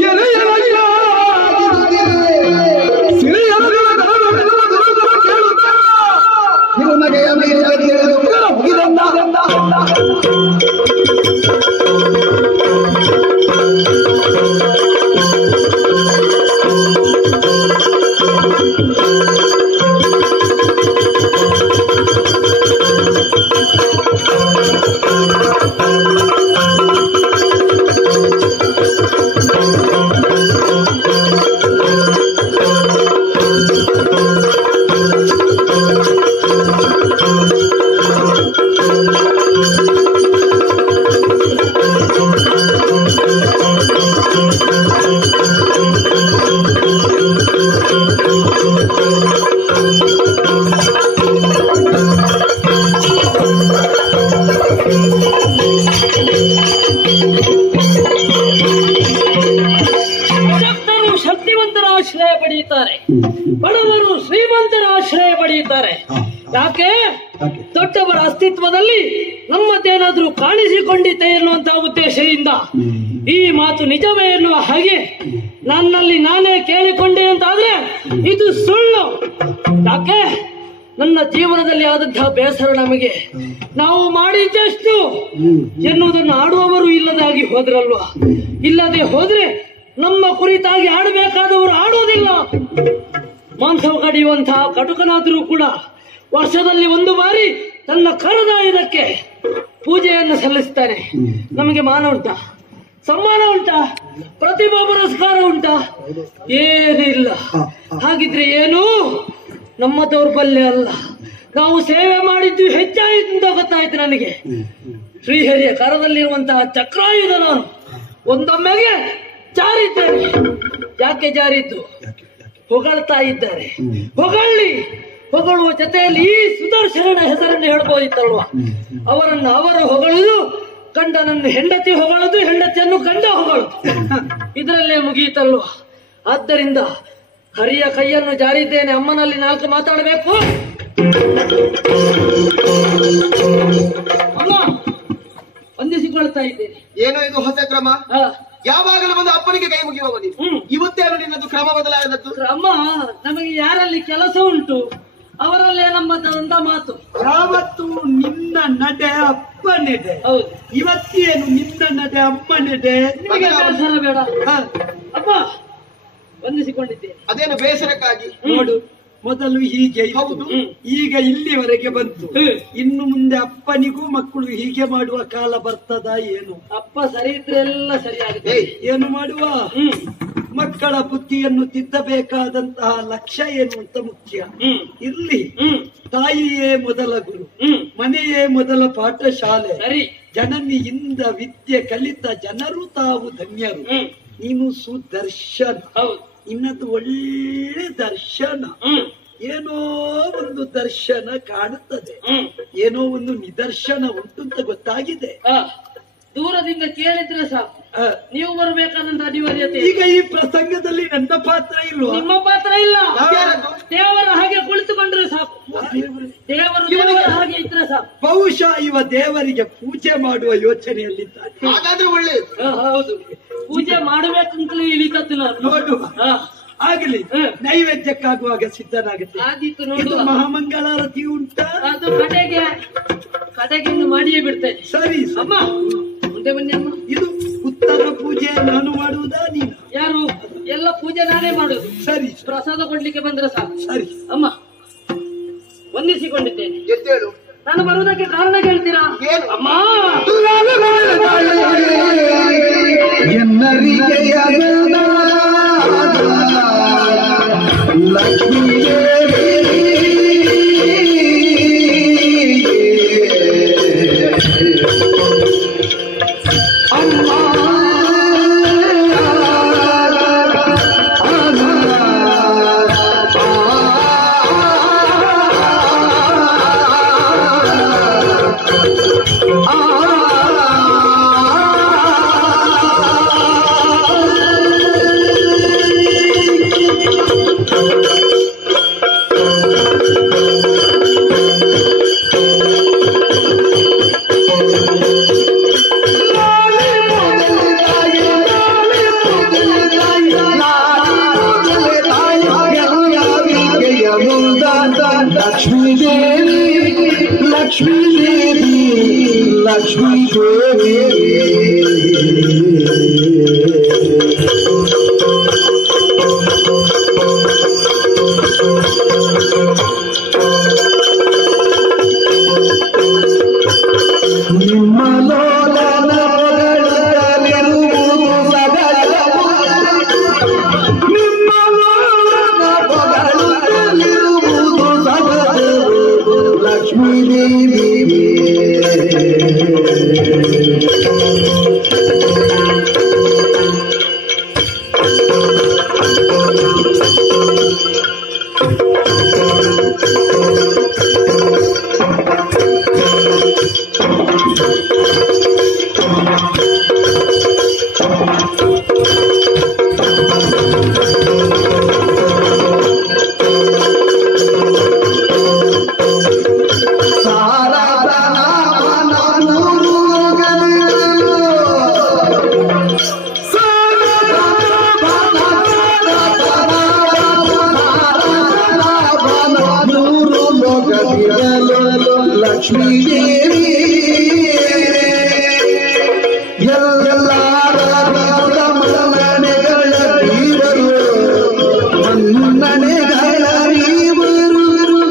Yele yele yele. ಬಡವರು ಶ್ರೀಮಂತರ ಆಶ್ರಯ ಪಡೆಯುತ್ತಾರೆ. ಯಾಕೆ? ದೊಡ್ಡವರ ಅಸ್ತಿತ್ವದಲ್ಲಿ ನಮ್ಮದೇನಾದ್ರೂ ಕಾಣಿಸಿಕೊಂಡಿದ್ದೆ ಎನ್ನುವಂತಹ ಉದ್ದೇಶದಿಂದ. ಈ ಮಾತು ನಿಜವೇ ಎನ್ನುವ ಹಾಗೆ ನನ್ನಲ್ಲಿ ನಾನೇ ಕೇಳಿಕೊಂಡೆ ಅಂತಾದ್ರೆ ಇದು ಸುಳ್ಳು. ಯಾಕೆ? ನನ್ನ ಜೀವನದಲ್ಲಿ ಆದಂತಹ ಬೇಸರ ನಮಗೆ. ನಾವು ಮಾಡಿದ್ದೆಷ್ಟು ಎನ್ನುವುದನ್ನು ಆಡುವವರು ಇಲ್ಲದಾಗಿ ಹೋದ್ರಲ್ವಾ? ಇಲ್ಲದೆ ಹೋದ್ರೆ ನಮ್ಮ ಕುರಿತಾಗಿ ಆಡಬೇಕಾದವರು ಆಡುವುದಿಲ್ಲ ಮಾಂಸ ಕಡಿಯುವಂತಹ ಕಟುಕನಾದರೂ ಕೂಡ ವರ್ಷದಲ್ಲಿ ಒಂದು ಬಾರಿ ತನ್ನ ಕರದ ಇದಕ್ಕೆ ಪೂಜೆಯನ್ನು ಸಲ್ಲಿಸ್ತಾನೆ. ನಮಗೆ ಮಾನ ಉಂಟ? ಸಮ್ಮಾನ ಉಂಟ? ಪ್ರತಿಭಾ ಪುರಸ್ಕಾರ ಉಂಟ? ಏನಿಲ್ಲ ಹಾಗಿದ್ರೆ ಏನು? ನಮ್ಮ ದೌರ್ಬಲ್ಯ ಅಲ್ಲ. ನಾವು ಸೇವೆ ಮಾಡಿದ್ದು ಹೆಚ್ಚಾಯಿತು ಅಂತ ಗೊತ್ತಾಯ್ತು ನನಗೆ. ಶ್ರೀಹರಿಯ ಕರದಲ್ಲಿರುವಂತಹ ಚಕ್ರಾಯುಧ ನಾನು. ಒಂದೊಮ್ಮೆಗೆ ಜಾರಿದ್ದೇನೆ ಯಾಕೆ ಜಾರಿದ್ದು? ಹೊಗಳ್ತಾ ಇದ್ದಾರೆ. ಹೊಗಳಿ ಹೊಗಳುವ ಜೊತೆಯಲ್ಲಿ ಈ ಸುದರ್ಶನ ಹೆಸರನ್ನು ಹೇಳ್ಬೋದಿತ್ತಲ್ವಾ? ಅವರನ್ನು ಅವರು ಹೊಗಳುದು ಗಂಡನನ್ನು ಹೆಂಡತಿ ಹೊಗಳದು ಹೆಂಡತಿಯನ್ನು ಗಂಡ ಹೊಗಳದು. ಇದರಲ್ಲೇ ಮುಗಿಯಿತಲ್ವಾ? ಆದ್ದರಿಂದ ಹರಿಯ ಕೈಯನ್ನು ಜಾರಿದ್ದೇನೆ ಅಮ್ಮನಲ್ಲಿ ನಾಲ್ಕು ಮಾತಾಡಬೇಕು. ಅಮ್ಮ ಹೊಂದಿಸಿಕೊಳ್ತಾ ಇದ್ದೇನೆ. ಏನೋ ಇದು ಹೊಸ ಕ್ರಮ? ಯಾವಾಗಲೂ ಬಂದು ಅಪ್ಪನಿಗೆ ಕೈ ಮುಗಿಯುವ ನೀನು. ಇವತ್ತೇನು ನಿನ್ನದು ಕ್ರಮ ಬದಲಾಗದದ್ದು. ಕ್ರಮ? ನಮಗೆ ಯಾರಲ್ಲಿ ಕೆಲಸ ಉಂಟು ಅವರಲ್ಲೇ ನಮ್ಮ ತಂದ ಮಾತು. ಯಾವತ್ತು ನಿನ್ನ ನಡೆ ಅಪ್ಪ ನಡೆ ಹೌದು. ಇವತ್ತೇನು ನಿನ್ನ ನಡೆ ಅಮ್ಮ ನಡೆ ನಿಮಗೆ ಬೇಡ? ಅಪ್ಪ ಬಂದಿಸಿಕೊಂಡಿದ್ದೆ ಅದೇನು ಬೇಸರಕ್ಕಾಗಿ? ನೋಡು ಮೊದಲು ಹೀಗೆ. ಹೌದು. ಈಗ ಇಲ್ಲಿವರೆಗೆ ಬಂತು. ಇನ್ನು ಮುಂದೆ ಅಪ್ಪನಿಗೂ ಮಕ್ಕಳು ಹೀಗೆ ಮಾಡುವ ಕಾಲ ಬರ್ತದ ಏನು? ಅಪ್ಪ ಸರಿ ಇದ್ರೆ ಎಲ್ಲ ಸರಿಯಾಗುತ್ತೆ ಏನು ಮಾಡುವ? ಮಕ್ಕಳ ಬುದ್ಧಿಯನ್ನು ತಿದ್ದಬೇಕಾದಂತಹ ಲಕ್ಷ್ಯ ಏನು ಅಂತ ಮುಖ್ಯ. ಇಲ್ಲಿ ತಾಯಿಯೇ ಮೊದಲ ಗುರು. ಮನೆಯೇ ಮೊದಲ ಪಾಠಶಾಲೆ. ಸರಿ. ಜನನಿಯಿಂದ ವಿದ್ಯೆ ಕಲಿತ ಜನರು ತಾವು ಧನ್ಯರು. ನೀನು ಸುದರ್ಶನ. ಹೌದು. ಇನ್ನದು ಒಳ್ಳೆ ದರ್ಶನ. ಏನೋ ಒಂದು ದರ್ಶನ ಕಾಣುತ್ತದೆ. ಏನೋ ಒಂದು ನಿದರ್ಶನ ಉಂಟು ಅಂತ ಗೊತ್ತಾಗಿದೆ. ದೂರದಿಂದ ಕೇಳಿದ್ರೆ ಸಾಕು. ನೀವು ಬರಬೇಕಾದಂತ ಅನಿವಾರ್ಯತೆ ಈಗ ಈ ಪ್ರಸಂಗದಲ್ಲಿ ನನ್ನ ಪಾತ್ರ ಇಲ್ಲ ನಿಮ್ಮ ಪಾತ್ರ ಇಲ್ಲ. ದೇವರ ಹಾಗೆ ಕುಳಿತುಕೊಂಡ್ರೆ ಸಾಕು. ದೇವರು. ದೇವರ ಹಾಗೆ ಇದ್ರೆ ಸಾಕು. ಬಹುಶಃ ಇವ ದೇವರಿಗೆ ಪೂಜೆ ಮಾಡುವ ಯೋಚನೆಯಲ್ಲಿದ್ದಾರೆ ಹಾಗಾದ್ರೆ ಒಳ್ಳೆಯದು ಹೌದು. ಪೂಜೆ ಮಾಡಬೇಕಂತಲೇ ಇಳಿತದ್ದು ನಾನು. ನೋಡುವ. ಆಗಲಿ. ನೈವೇದ್ಯಕ್ಕಾಗುವಾಗ ಸಿದ್ಧನಾಗುತ್ತೆ. ಇದು ಮಹಾಮಂಗಳಾರತಿ ಉಂಟ? ಅದು ಕಡೆಗೆ ಕಡೆಗೆ ಇನ್ನು ಮಾಡಿಯೇ ಬಿಡ್ತೇನೆ. ಸರಿ. ಅಮ್ಮ ಮುಂದೆ ಬನ್ನಿ ಅಮ್ಮ. ಇದು ಉತ್ತರ ಪೂಜೆ ನಾನು ಮಾಡುವುದಾ ನೀನು? ಯಾರು? ಎಲ್ಲ ಪೂಜೆ ನಾನೇ ಮಾಡುದು. ಸರಿ ಪ್ರಸಾದ ಕೊಡ್ಲಿಕ್ಕೆ ಬಂದ್ರೆ ಸಾಕು. ಸರಿ. ಅಮ್ಮ ವಂದಿಸಿಕೊಂಡಿದ್ದೇನೆ. ಎದ್ದೇಳು. ನಾನು ಬರುವುದಕ್ಕೆ ಕಾರಣ ಕೇಳ್ತೀರಾ ಏನು? ಅಮ್ಮ! লক্ষ্মী দেবী লক্ষ্মী দেবী। ಲಕ್ಷ್ಮೀದೇವಿ ಎಲ್ಲಾರ ಮನ್ನಣೆಗಳ ಬೀರರು ಮನ್ನಣೆಗಳ ಬೀರರು